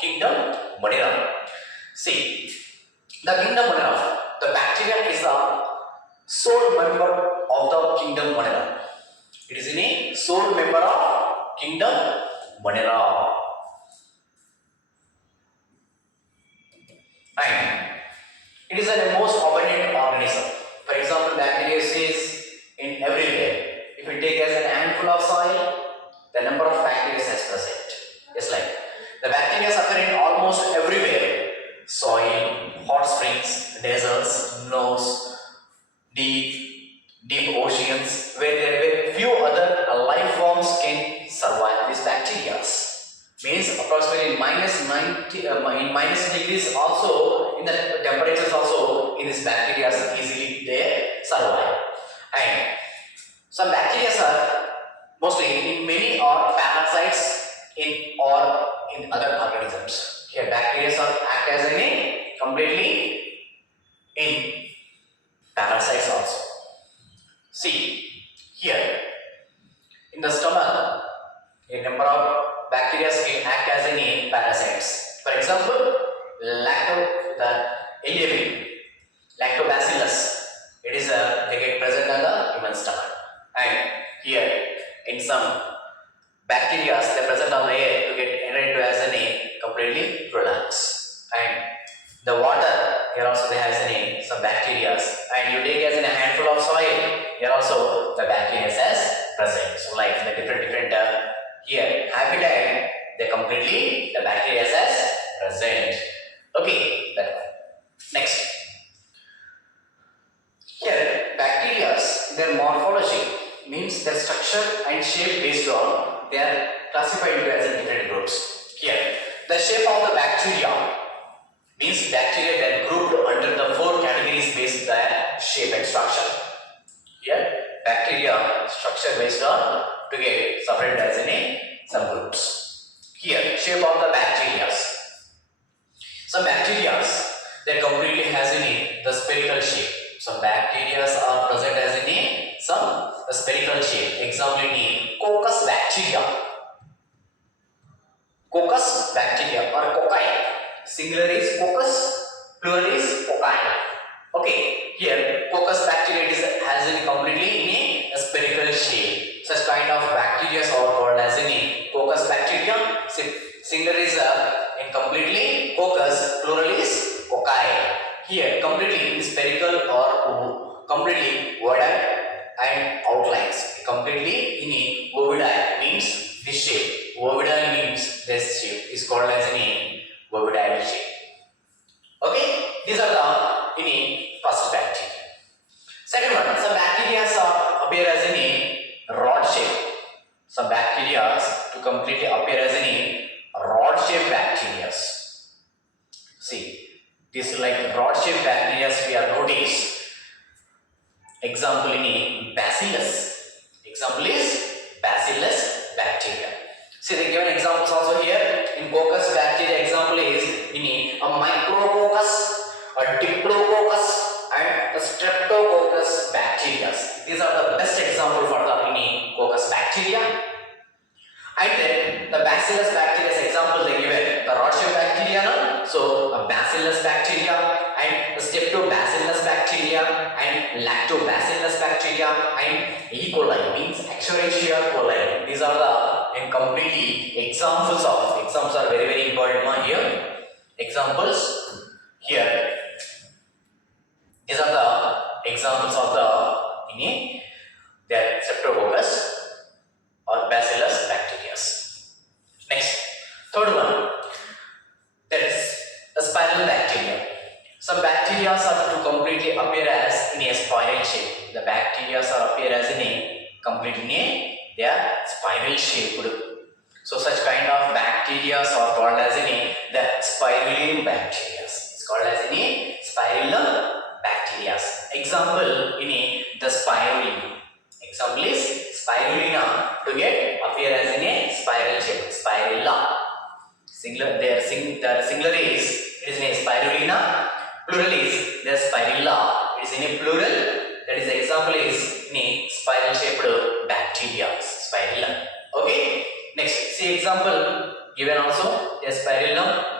kingdom Monera. See, the kingdom Monera, the bacteria is the sole member of the kingdom Monera. It is in a sole member of kingdom Monera. And it is the most abundant organism. For example, bacteria is in everywhere. If you take as an handful of soil, the number of bacteria is present. It's like the bacteria occur in almost everywhere: soil, hot springs, deserts, snows, deep oceans, where few other life forms can survive. These bacteria means approximately -90 in minus degrees also, in the temperatures also, in these bacteria easily they survive. And some bacteria are mostly in many are parasites in other organisms. Here bacteria act as a completely in parasites also. See here in the stomach, a number of bacteria can act as any parasites. For example, lactobacillus. It is they get present in the human stomach. And here in some bacteria they present on the air to get entered into as a completely products. And the water here also they has some bacteria. And you take as a handful of soil, here also the bacteria as present. So like the different here habitat, they completely the bacteria as present. Okay, that one. Next, here bacteria, their morphology means their structure and shape based on they are classified into as different groups. Here the shape of the bacteria means bacteria that grouped under the 4 categories based on their shape and structure. Here bacteria structure based on to get separated as some groups. Here shape of the bacteria. Some bacteria that completely has the spherical shape. Some bacteria are present as some spherical shape. Example coccus bacteria. Coccus bacteria or cocci. Singular is coccus, plural is cocci. Okay, here coccus bacteria has completely in a spherical shape. Such kind of bacteria are called as coccus bacteria. Singular is in completely coccus, plural is cocci. Here completely in spherical or completely ovoid and outlines. Completely in a ovoid means this shape. Ovoid means this shape is called as ovoid shape. Okay, these are the first bacteria. Second one, some bacteria appear as rod shape. Some bacteria to completely appear as rod shape bacteria. See, this like rod shape bacteria we are noticed. Example bacillus. Example is bacillus bacteria. See the given examples also here. In coccus bacteria, example is a micrococcus, a diplococcus, and a streptococcus bacteria. These are the best example for the coccus bacteria. And then the bacillus bacteria example they given the rod shape bacteria. So a bacillus bacteria and the streptobacillus bacteria and lactobacillus bacteria and E. coli means Escherichia coli. These are the completely examples are very important here. Examples here. These are the examples of the their streptococcus or bacillus bacteria. Next, third one, that is a spiral bacteria. Some bacteria are to completely appear as in a spiral shape. The bacteria are appear as completely they are spiral shaped. So such kind of bacteria are called as the spirulum bacteria. It's called as spirulum bacteria. Example the spirulina. Example is spirulina to get appear as spiral shape. Spirilla. Singular the singular is it is spirulina. Plural is the spirilla. It is in a plural. That is the example is spiral shaped bacteria. Spirilla. Okay. Next, see example given also a spirillum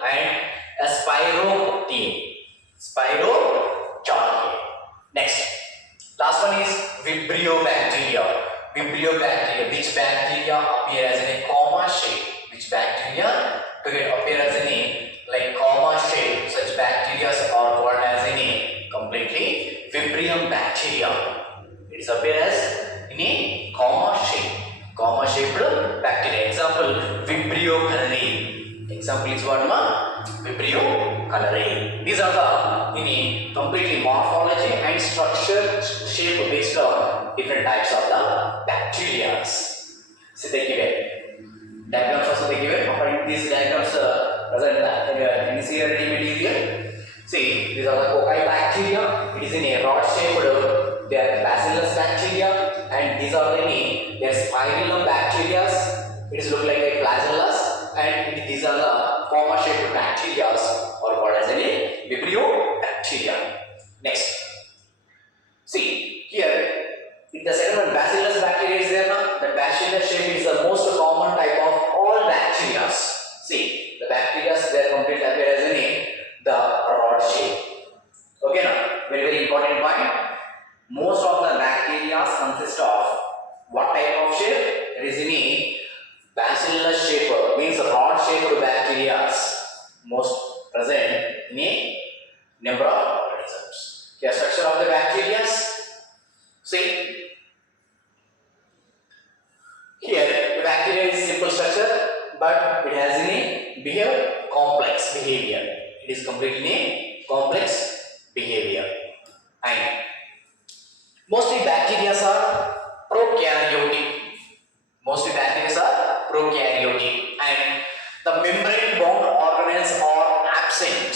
Vibrium bacteria. It is appear as in a comma shaped bacteria. Example, Vibrio cholerae. Example is what ma? Vibrio cholerae. These are the in a completely morphology and structure shape based on different types of the bacteria. So they given diagrams also they given. According to these diagrams present in NCERT material. See, these are the cocci bacteria. It is in a rod shaped. They are bacillus bacteria, and these are they are spirillum bacteria. It is look like a flagellus, and these are the comma shaped bacteria or called as a vibrio bacteria. Next, see here. In the second one, bacillus bacteria is there now. The bacillus shape is the most common type of all bacteria. See, the bacteria they are completely appear as in the rod shape. Okay, now very important point. Most of the bacteria consist of what type of shape? It is in a bacillus shape, means rod shaped bacteria. Most present in a number of organisms. Here, structure of the bacteria. See. Here, the bacteria is simple structure, but it has a complex behavior. It is completely a complex behavior. And mostly bacteria are prokaryotic. Mostly bacteria are prokaryotic, and the membrane-bound organelles are absent.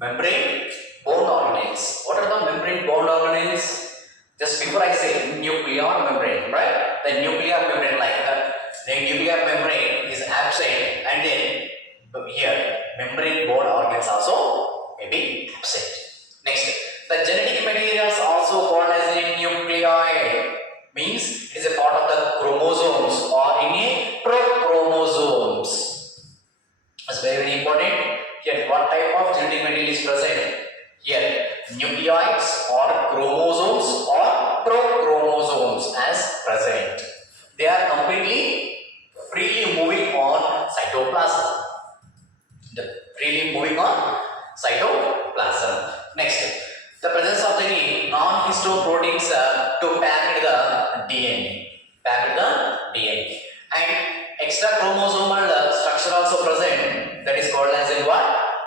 Membrane-bound organelles. What are the membrane-bound organelles? Just before I say nuclear membrane, right? The nuclear membrane, the nuclear membrane is absent, and then here membrane-bound organs also may be absent. Next, the genetic materials also called as a nucleoid, means it is a part of the chromosomes or in a prochromosomes. That's very important. Here, what type of genetic material is present? Here, nucleoids or chromosomes or prochromosomes as present. They are completely freely moving on cytoplasm. Freely moving on cytoplasm. Next, the presence of the non-histone proteins to pack the DNA. And extra chromosomal structure also present. That is called as in what?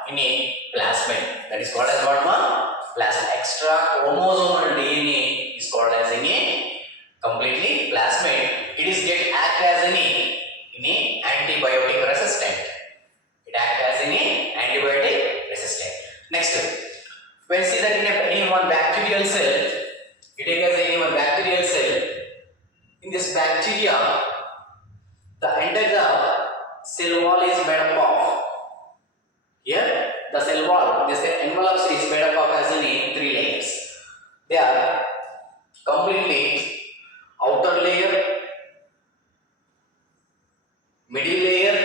In a plasmid. That is called as what ma? Plasmid. Extra chromosomal DNA is called as in a completely plasmid. It is get act as in a antibiotic resistant. It act as in a antibiotic resistant. Next, when see that in any one bacterial cell, it is any one bacterial cell. In this bacteria, the entire cell wall is made up of. Here, the cell wall, this envelope is made up of as in 3 layers. They are completely outer layer, middle layer,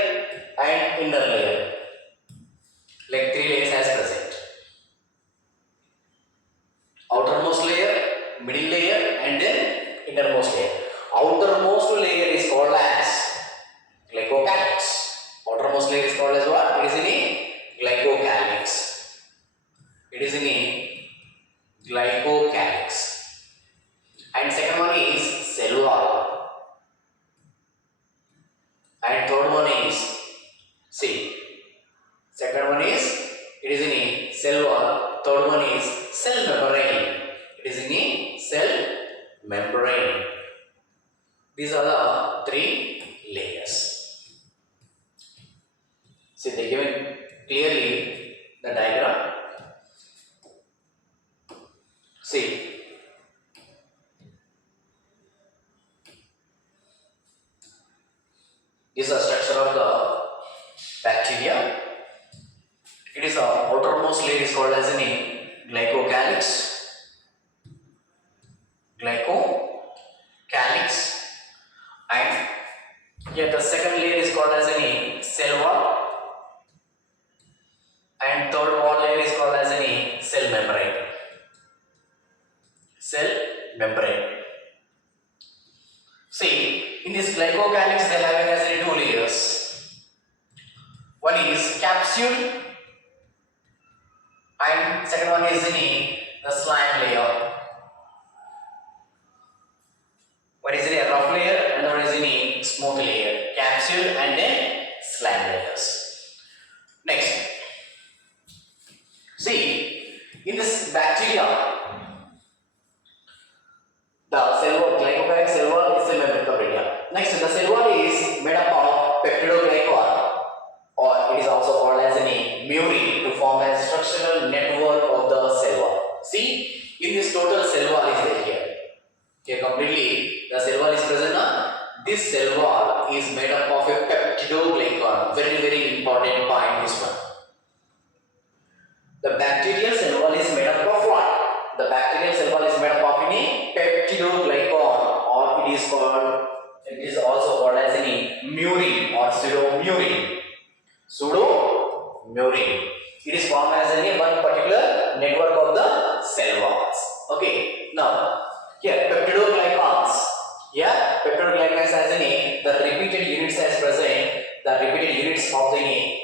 and inner layer. Like 3 layers as present. Outermost layer, middle layer, and then innermost layer. Outermost layer is called as glycocalyx. Outermost layer is called as what? It is in a glycocalyx. It is in a glycocalyx. And second one is cell wall. And third one is, see, second one is, it is in a cell wall. Third one is cell membrane. It is in a cell membrane. These are the 3 layers. See, they given clearly the diagram. See, this is the structure of the bacteria. It is the outermost layer is called as a glycocalyx. And here the second layer is called as a cell wall. And third wall layer is called as a cell membrane. See, in this glycocalyx they have as 2 layers. One is capsule, and second one is the the slime layer. One is in a rough layer and one is in a smooth layer. Capsule and then slime layers. Next, see, in this bacteria, the cell wall, glycophilic cell wall is a membrane. Next, the cell wall is made up of peptidoglycan, or it is also called as a murin, to form a structural network of the cell wall. See, in this total cell wall is there here. Here completely the cell wall is present now. This cell wall is made up of a peptidoglycan. Very important point this one. The bacterial cell wall is made up of what? The bacterial cell wall is made up of a peptidoglycan, or it is also called as a murin or pseudomurin. Pseudomurin. It is formed as one particular network of the cell walls. Okay. Now, here peptidoglycans. Yeah, peptidoglycans as the repeated units as present. The repeated units of the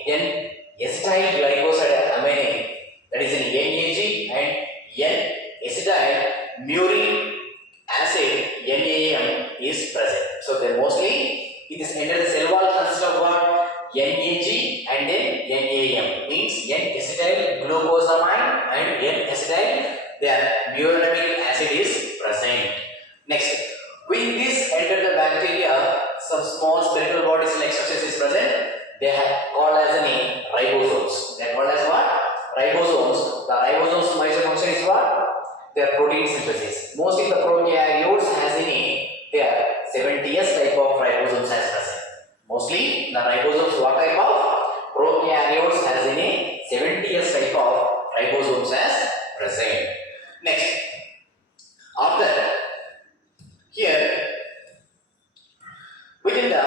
N-acetyl glycoside amine, that is in NAG, and N-acetyl muric acid NAM is present. So they mostly in this entire cell wall consists of what? NAG and then NAM, means N-acetyl glucosamine and N-acetyl muriatic acid is present. Next, when this enter the bacteria, some small spherical bodies like structures is present. They are called as ribosomes. They are called as what? Ribosomes. The ribosomes major function is what? Their protein synthesis. Mostly the prokaryotes has their 70s type of ribosomes as present. Mostly the ribosomes what type of? Prokaryotes has 70s type of ribosomes as present. Next, after here within the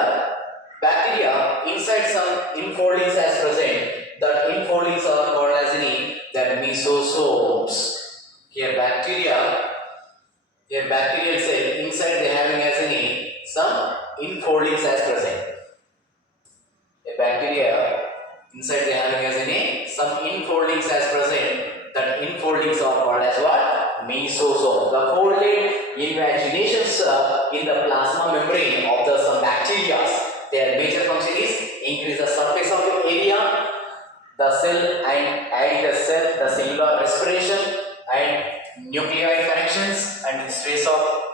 bacteria inside some infoldings as present. That infoldings are called as the mesosomes. Here bacterial cell inside they having as some infoldings as present. A bacteria inside they having as some infoldings as present. That infoldings are called as what? Mesosomes. The folded invaginations in the plasma membrane of the some bacteria. Their major function is increase the surface of the area, the cell, and add the cellular respiration and nucleoid connections, and stress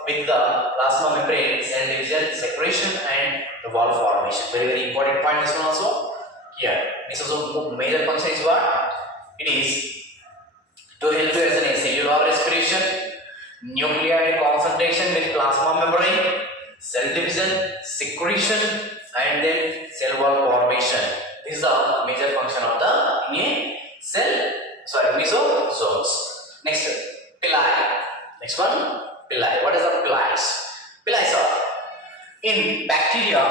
with the plasma membrane, cell division, separation, and the wall formation. Very important point this one also. Here, mesosome major function is what? It is to help you as a cellular respiration, nucleoid concentration with plasma membrane, cell division, secretion, and then cell wall formation. This is the major function of the mesosomes. Next, pili. Next one, pili. What is the pili? Pili are in bacteria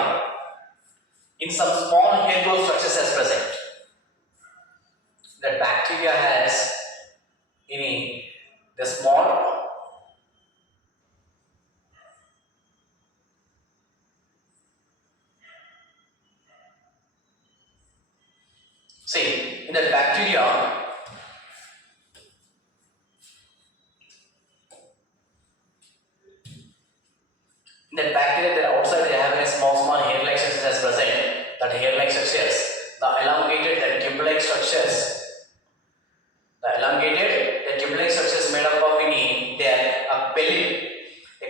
in some small hair growth structures as present. That bacteria has the small see in the bacteria that outside they have a small hair-like structures as present. That hair-like structures, the elongated, the tube-like structures, made up of they are pellet.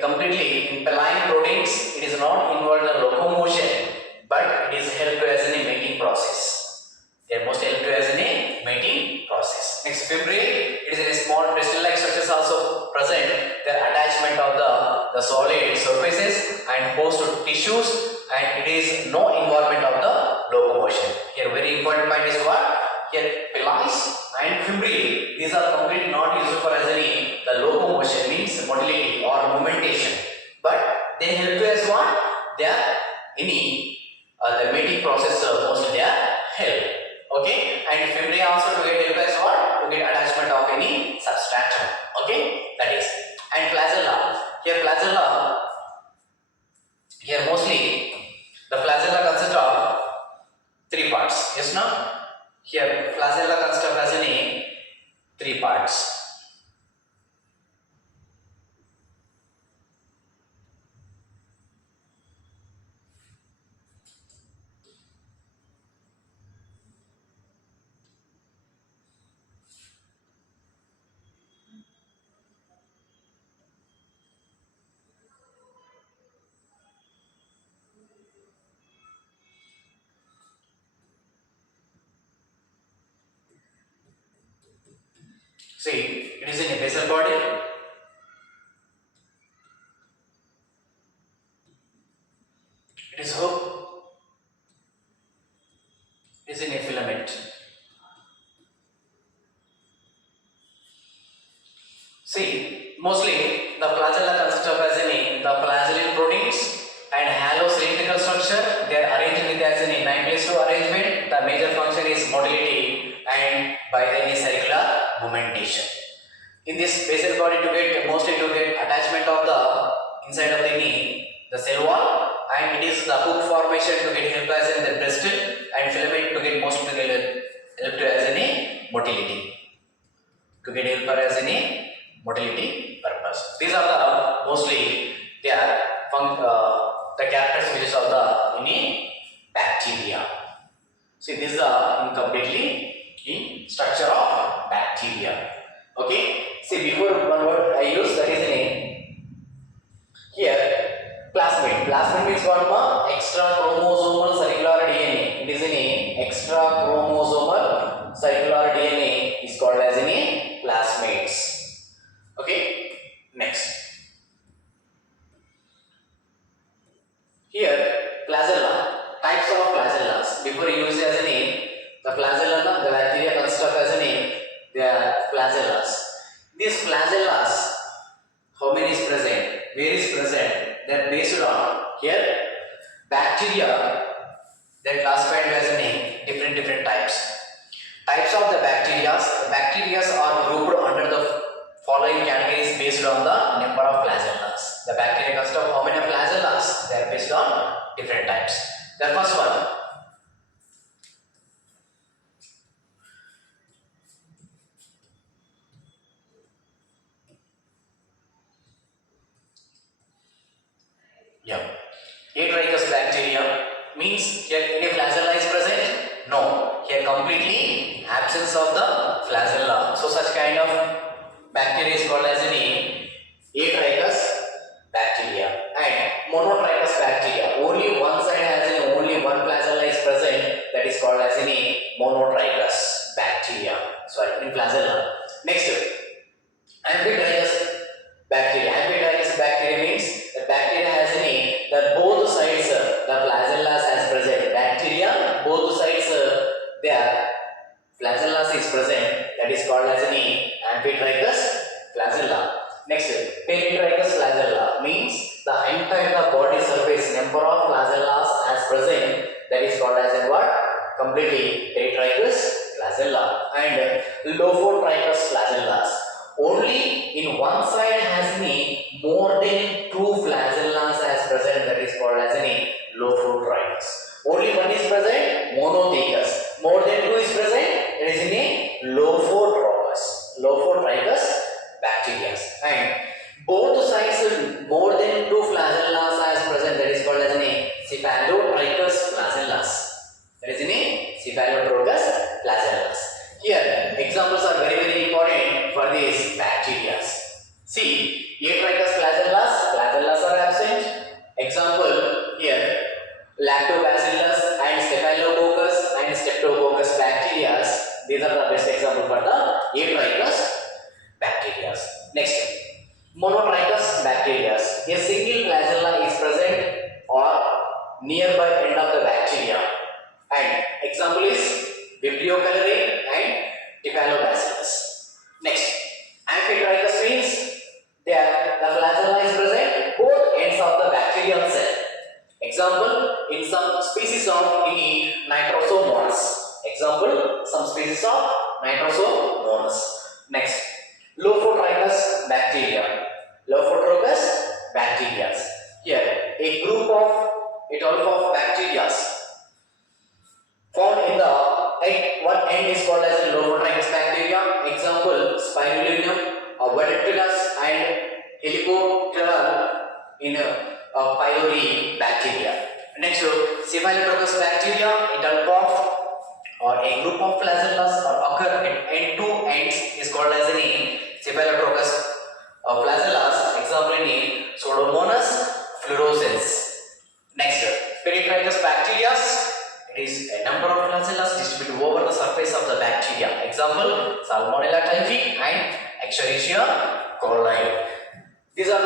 Completely in peline proteins, it is not involved in locomotion, but it is helped as in a mating process. They are mostly helped as in a mating process. Next, fimbriae, it is in a small crystal-like structures also present. Their attachment of the solid surfaces and host to tissues, and it is no involvement of the locomotion. Here, very important point is what? Here, pili and fimbriae, these are completely not used for as any the locomotion, means motility or movimentation, but they help you as what? They are the mating process mostly they are help. Okay, and fimbriae also to get help as what? To get attachment of any substratum. Okay, that is. And flagella. Here mostly the flagella consists of 3 parts. Yes, no? Here flagella consists of as 3 parts. See, it is in a basal body. It is hook. It is in a filament. See, mostly the flagella consist of as in the flagellin proteins and halo cylindrical structure. They are arranged with as in 9+2 arrangement. The major function is motility and by any circular movementation. In this basal body to get attachment of the inside of the knee, the cell wall, and it is the hook formation to get help as in the breast and filament to get mostly to get help to as in motility. To get help as in motility purpose. These are the mostly they are the characteristics of the bacteria. See, this is the incompletely in structure of bacteria. Okay. See, before one word I use, that is here plasmid. Plasmid means one extra chromosomal circular DNA. It is extra chromosomal circular DNA is called as plasmids. Okay. Next. Here flagella. Types of flagellas. Before you use as the flagella, the bacteria consist of as they are flagellas. These flagellas, how many is present? Where is present? They are based on here bacteria. They are classified as different types. Types of the bacteria. The bacteria are grouped under the following categories based on the number of flagellas. The bacteria consist of how many flagellas? They are based on different types. The first one. Yeah. Atricus bacteria means here any flagella is present? No. Here completely absence of the flagella. So such kind of bacteria is called as atricus bacteria. And monotricus bacteria. Only one side has only one flagella is present. That is called as monotricus bacteria. Sorry, in flagella. Next, amphitricus bacteria. Amphitricus bacteria means the bacteria has that both sides the flagellas as present. Bacteria both sides their flagellas is present. That is called as amphitricus flagella. Next, peritricus flagella means the entire body surface number of flagellas as present. That is called as what? Completely peritricus flagella. And lophotricus flagellas. Only in one side has more than two flagellas as present. That is called as lophotricus. Only one is present, monothecus. More than two is present, it is lophotricus. Lophotricus bacteria. And both sides more than two flagellas as present. That is called as cephalotricus flagellas. That is cephalotricus flagellas. Here, examples are very important for these bacteria. See, atricus flagellas, flagellas are absent. Example here, lactobacillus and staphylococcus and streptococcus bacteria. These are the best example for the atricus bacteria. Next, monotricus bacteria. A single flagella is present or nearby end of the bacteria. And example is Vibrio cholerae and Tiphalobacillus. Next, amphitricus means the flagella is present both ends of the bacterial cell. Example, in some species of Nitrosomonas. Example, some species of Nitrosomonas. Next, Lophotricus bacteria. Lophotricus bacteria. Here, a group of bacteria found in the one end is called as Lophotricus bacteria. Example, Spirulinum, Verticillus and Helicobacter in pylori bacteria. Next, cephalococcus bacteria, it of or a group of flagellas or occur at end to ends is called as cephalococcus flagellas. Example Pseudomonas fluorescens. Next, peritricus bacteria. It is a number of flagellas distributed over the surface of the bacteria. Example, Salmonella typhi and Escherichia coli. These are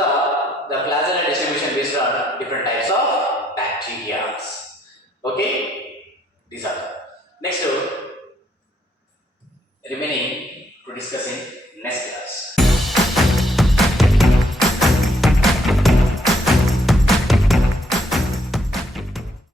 the class and distribution based on different types of bacteria. Okay, these are next remaining to discuss in next class.